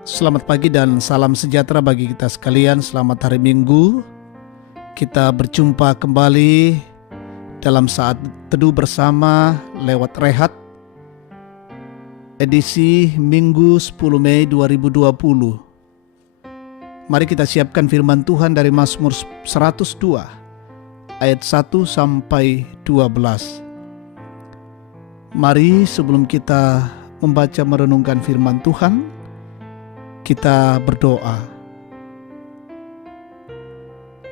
Selamat pagi dan salam sejahtera bagi kita sekalian. Selamat hari Minggu. Kita berjumpa kembali dalam saat teduh bersama lewat Rehat edisi Minggu 10 Mei 2020. Mari kita siapkan firman Tuhan dari Mazmur 102 ayat 1 sampai 12. Mari sebelum kita membaca merenungkan firman Tuhan, kita berdoa.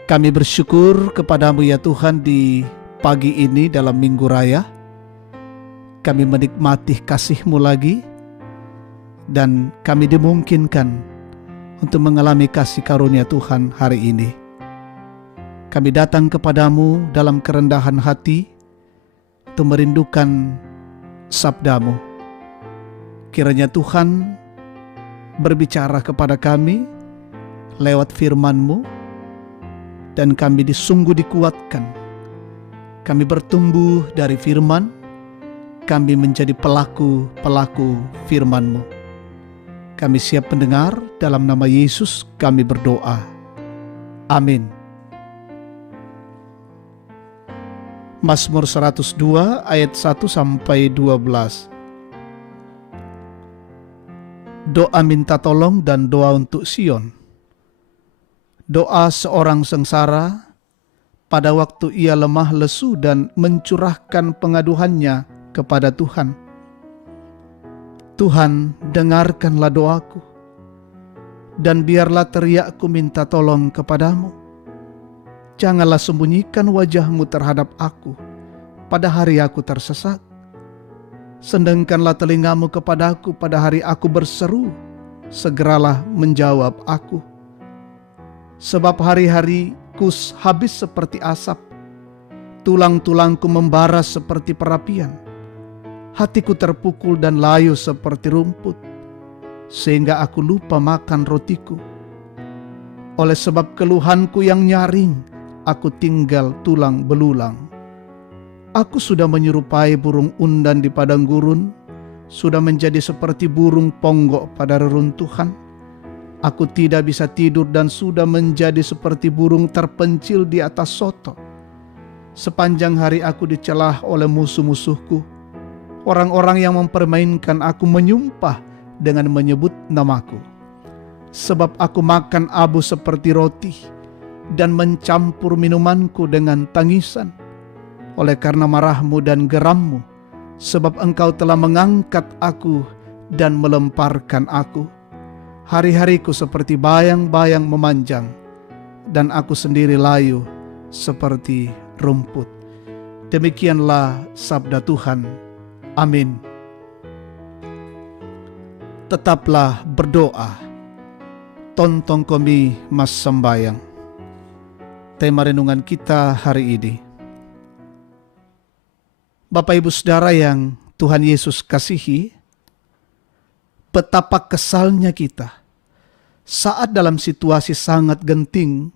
Kami bersyukur kepadamu ya Tuhan di pagi ini dalam Minggu Raya. Kami menikmati kasih-Mu lagi dan kami dimungkinkan untuk mengalami kasih karunia Tuhan hari ini. Kami datang kepadamu dalam kerendahan hati untuk merindukan sabda-Mu. Kiranya Tuhan berbicara kepada kami lewat firman-Mu dan kami sungguh dikuatkan. Kami bertumbuh dari firman, kami menjadi pelaku-pelaku firman-Mu. Kami siap mendengar, dalam nama Yesus kami berdoa. Amin. Mazmur 102 ayat 1 sampai 12. Doa minta tolong dan doa untuk Sion. Doa seorang sengsara pada waktu ia lemah lesu dan mencurahkan pengaduhannya kepada Tuhan. Tuhan, dengarkanlah doaku, dan biarlah teriakku minta tolong kepadamu. Janganlah sembunyikan wajah-Mu terhadap aku pada hari aku tersesat. Sendengkanlah telinga-Mu kepadaku pada hari aku berseru, segeralah menjawab aku. Sebab hari-hariku habis seperti asap, tulang-tulangku membara seperti perapian. Hatiku terpukul dan layu seperti rumput, sehingga aku lupa makan rotiku. Oleh sebab keluhanku yang nyaring, aku tinggal tulang belulang. Aku sudah menyerupai burung undan di padang gurun, sudah menjadi seperti burung ponggok pada reruntuhan. Aku tidak bisa tidur dan sudah menjadi seperti burung terpencil di atas soto. Sepanjang hari aku dicelah oleh musuh-musuhku. Orang-orang yang mempermainkan aku menyumpah dengan menyebut namaku. Sebab aku makan abu seperti roti dan mencampur minumanku dengan tangisan. Oleh karena marah-Mu dan geram-Mu, sebab Engkau telah mengangkat aku dan melemparkan aku. Hari-hariku seperti bayang-bayang memanjang, dan aku sendiri layu seperti rumput. Demikianlah sabda Tuhan. Amin. Tetaplah berdoa. Tontong kami mas sembayang. Tema renungan kita hari ini. Bapak Ibu Saudara yang Tuhan Yesus kasihi, betapa kesalnya kita saat dalam situasi sangat genting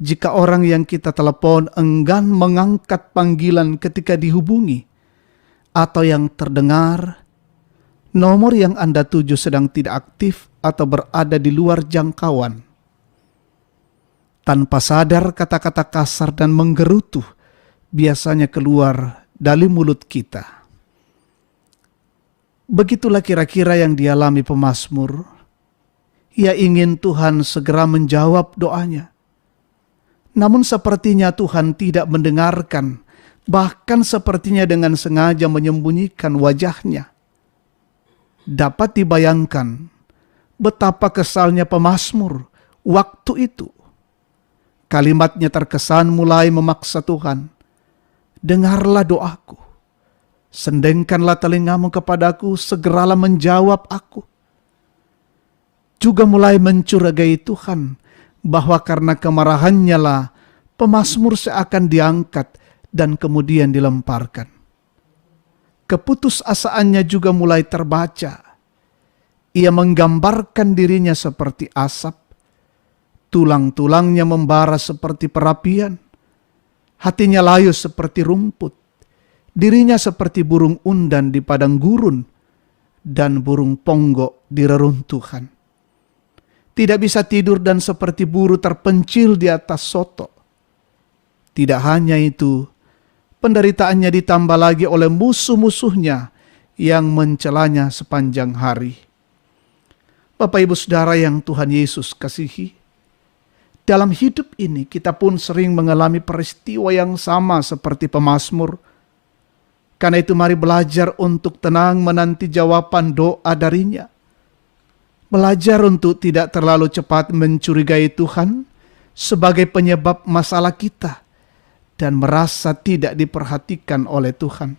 jika orang yang kita telepon enggan mengangkat panggilan ketika dihubungi, atau yang terdengar nomor yang Anda tuju sedang tidak aktif atau berada di luar jangkauan. Tanpa sadar kata-kata kasar dan menggerutu biasanya keluar dari mulut kita. Begitulah kira-kira yang dialami pemazmur. Ia ingin Tuhan segera menjawab doanya. Namun sepertinya Tuhan tidak mendengarkan, bahkan sepertinya dengan sengaja menyembunyikan wajahnya. Dapat dibayangkan betapa kesalnya pemazmur waktu itu. Kalimatnya terkesan mulai memaksa Tuhan. Dengarlah doaku, sendengkanlah telinga-Mu kepadaku, segeralah menjawab aku. Juga mulai mencurigai Tuhan bahwa karena kemarahannya lah pemazmur seakan diangkat dan kemudian dilemparkan. Keputusasaannya juga mulai terbaca. Ia menggambarkan dirinya seperti asap, tulang-tulangnya membara seperti perapian. Hatinya layu seperti rumput, dirinya seperti burung undan di padang gurun, dan burung ponggok di reruntuhan. tidak bisa tidur dan seperti buru terpencil di atas soto. Tidak hanya itu, penderitaannya ditambah lagi oleh musuh-musuhnya yang mencelanya sepanjang hari. Bapak Ibu Saudara yang Tuhan Yesus kasihi, dalam hidup ini kita pun sering mengalami peristiwa yang sama seperti pemazmur. Karena itu mari belajar untuk tenang menanti jawaban doa darinya. Belajar untuk tidak terlalu cepat mencurigai Tuhan sebagai penyebab masalah kita dan merasa tidak diperhatikan oleh Tuhan.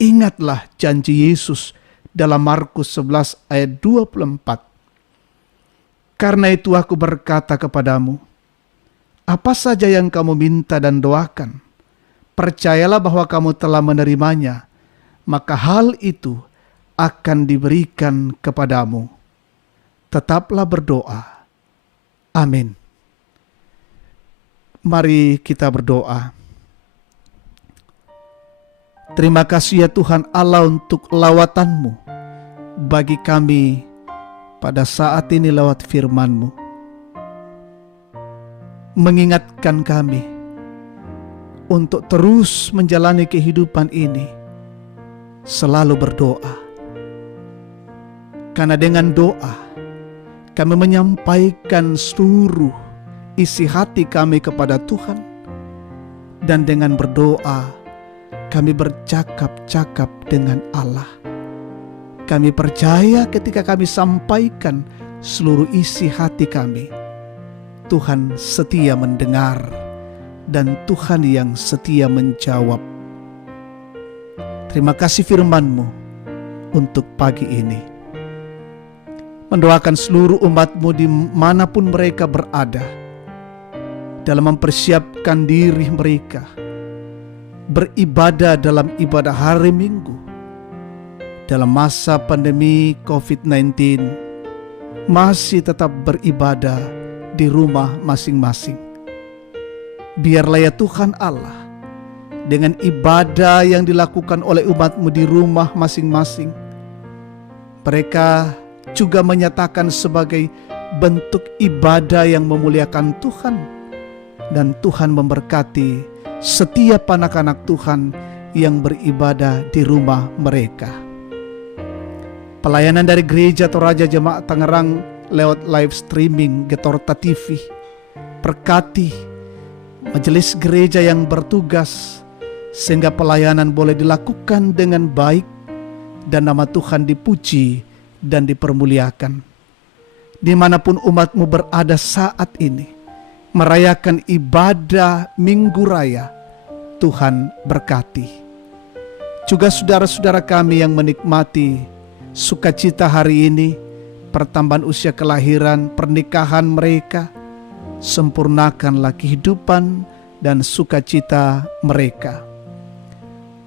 Ingatlah janji Yesus dalam Markus 11 ayat 24. Karena itu aku berkata kepadamu, apa saja yang kamu minta dan doakan, percayalah bahwa kamu telah menerimanya, maka hal itu akan diberikan kepadamu. Tetaplah berdoa. Amin. Mari kita berdoa. Terima kasih ya Tuhan Allah untuk lawatan-Mu bagi kami pada saat ini lewat firman-Mu. Mengingatkan kami untuk terus menjalani kehidupan ini selalu berdoa. Karena dengan doa kami menyampaikan seluruh isi hati kami kepada Tuhan, dan dengan berdoa kami bercakap-cakap dengan Allah. Kami percaya ketika kami sampaikan seluruh isi hati kami, Tuhan setia mendengar dan Tuhan yang setia menjawab. Terima kasih firman-Mu untuk pagi ini. Mendoakan seluruh umat-Mu dimanapun mereka berada, dalam mempersiapkan diri mereka beribadah dalam ibadah hari Minggu dalam masa pandemi COVID-19, masih tetap beribadah di rumah masing-masing. Biarlah ya Tuhan Allah, dengan ibadah yang dilakukan oleh umat-Mu di rumah masing-masing, mereka juga menyatakan sebagai bentuk ibadah yang memuliakan Tuhan, dan Tuhan memberkati setiap anak-anak Tuhan yang beribadah di rumah mereka. Pelayanan dari Gereja Toraja Jemaat Tangerang lewat live streaming Getorta TV, berkati majelis gereja yang bertugas sehingga pelayanan boleh dilakukan dengan baik dan nama Tuhan dipuji dan dipermuliakan. Dimanapun umat-Mu berada saat ini merayakan ibadah Minggu Raya, Tuhan berkati. Juga saudara-saudara kami yang menikmati sukacita hari ini, pertambahan usia kelahiran, pernikahan mereka, sempurnakanlah kehidupan dan sukacita mereka.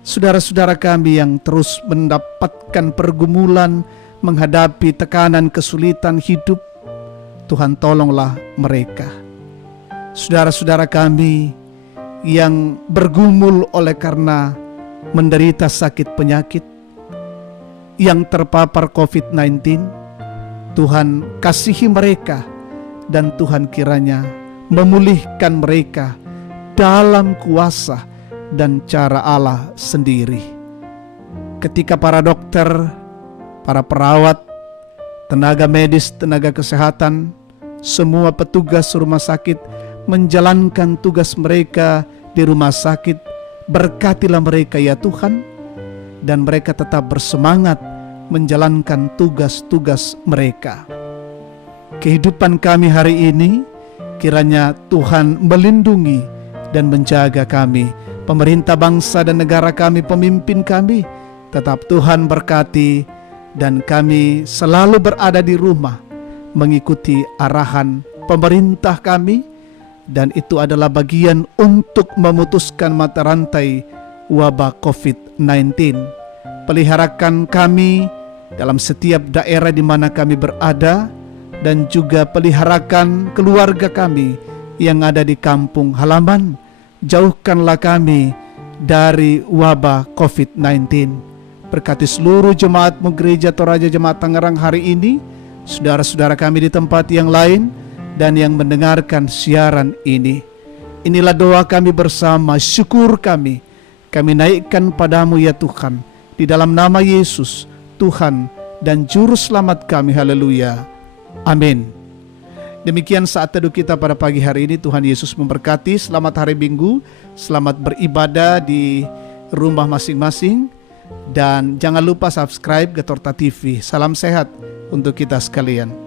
Saudara-saudara kami yang terus mendapatkan pergumulan, menghadapi tekanan kesulitan hidup, Tuhan tolonglah mereka. Saudara-saudara kami yang bergumul oleh karena menderita sakit penyakit, yang terpapar COVID-19, Tuhan kasihi mereka dan Tuhan kiranya memulihkan mereka dalam kuasa dan cara Allah sendiri. Ketika para dokter, para perawat, tenaga medis, tenaga kesehatan, semua petugas rumah sakit menjalankan tugas mereka di rumah sakit, berkatilah mereka ya Tuhan, dan mereka tetap bersemangat menjalankan tugas-tugas mereka. Kehidupan kami hari ini, kiranya Tuhan melindungi dan menjaga kami, pemerintah bangsa dan negara kami, pemimpin kami, tetap Tuhan berkati, dan kami selalu berada di rumah mengikuti arahan pemerintah kami, dan itu adalah bagian untuk memutuskan mata rantai wabah COVID-19. Peliharakan kami dalam setiap daerah di mana kami berada, dan juga peliharakan keluarga kami yang ada di kampung halaman. Jauhkanlah kami dari wabah COVID-19. Berkati seluruh jemaat-Mu Gereja Toraja Jemaat Tangerang hari ini, saudara-saudara kami di tempat yang lain, dan yang mendengarkan siaran ini. Inilah doa kami bersama, syukur kami naikkan padamu ya Tuhan, di dalam nama Yesus, Tuhan dan Juru Selamat kami. Haleluya. Amin. Demikian saat teduh kita pada pagi hari ini. Tuhan Yesus memberkati. Selamat hari Minggu, selamat beribadah di rumah masing-masing, dan jangan lupa subscribe Getorta TV. Salam sehat untuk kita sekalian.